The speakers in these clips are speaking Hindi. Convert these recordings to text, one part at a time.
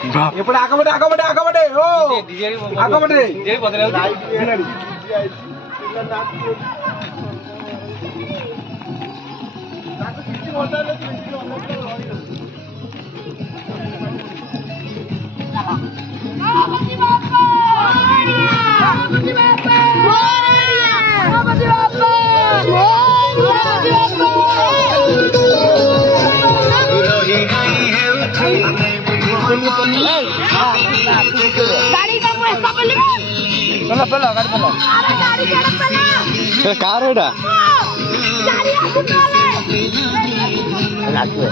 एपटे आगमटे आगमटे आगमटे ओ आगमटे जे बदले कार है नाचो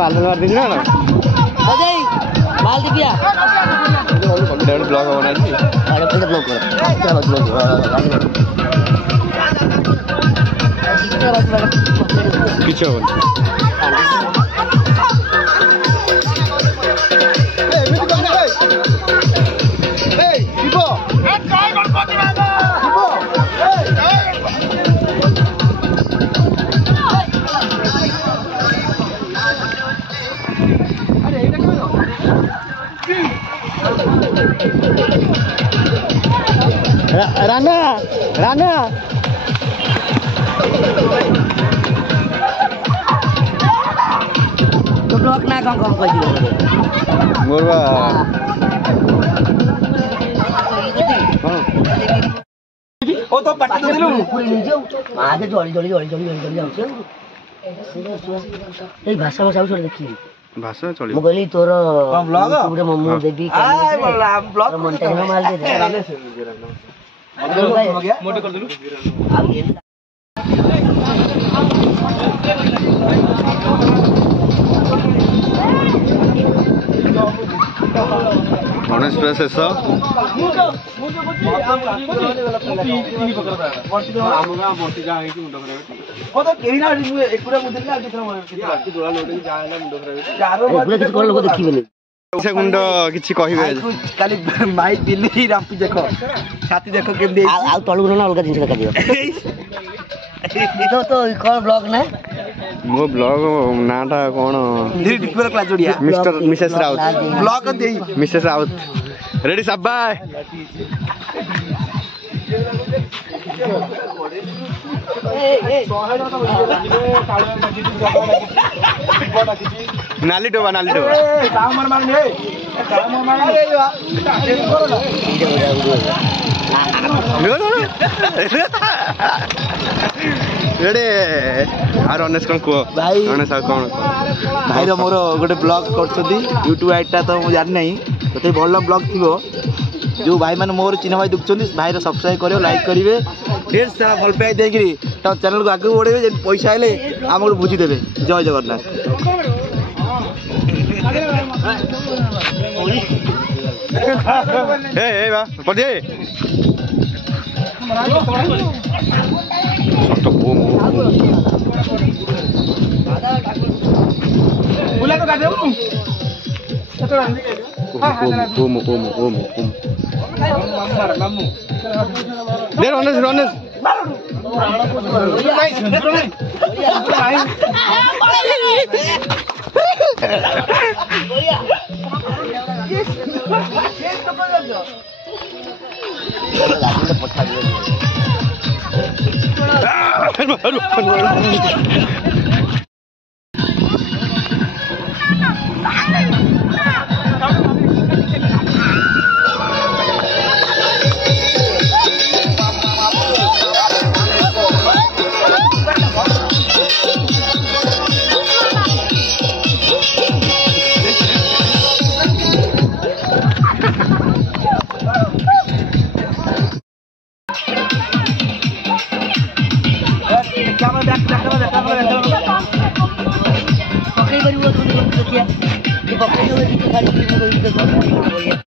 माल दिन ना माल दिया ब्लॉग होना पीछे राना राना तो ब्लॉक ना कम कम कर मोरवा ओ तो पट्टी तो दिलु पूरी नीचे आगे जल्दी जल्दी जल्दी जल्दी जल्दी जाऊ ए भाषा भाषा छोड़ देखी भाषा चली मो कहली तोर ब्लॉग पूरे मम्मू देवी आ बोला ब्लॉग मंटे में मार दे मोटे कर दिलु अब ये गणेश पूजा शेष गुंड किसी कहे माई बिल्ली रामपी देख छाती देख केमती तलू ना अलग जिन देखा तो कौन ब्लॉग ना मो ब्लॉग नाटा कौन मिस्टर मिसेस राउत ब्लॉग दे मिसेस राउत रेडी सब बाय नाली डोबा रेडी आर अनेस कौन कह भाई अनेस कौन भाई मोर गोटे ब्लॉग कर यूट्यूब आईटा तो मुझे जानी नहीं तो भल ब्लॉग थी जो भाई मैंने मोर चिन्ह भाई दुखुं भाई सब्सक्राइब कर लाइक करेंगे ढेर सारा भल पाई देकर चैनल को आगे बढ़े पैसा हेल्ले आम बुझीदे जय जगन्नाथ पड़े ପକେଇ ଦେବେ ଟିକେ ଖାଲି ଦେଖ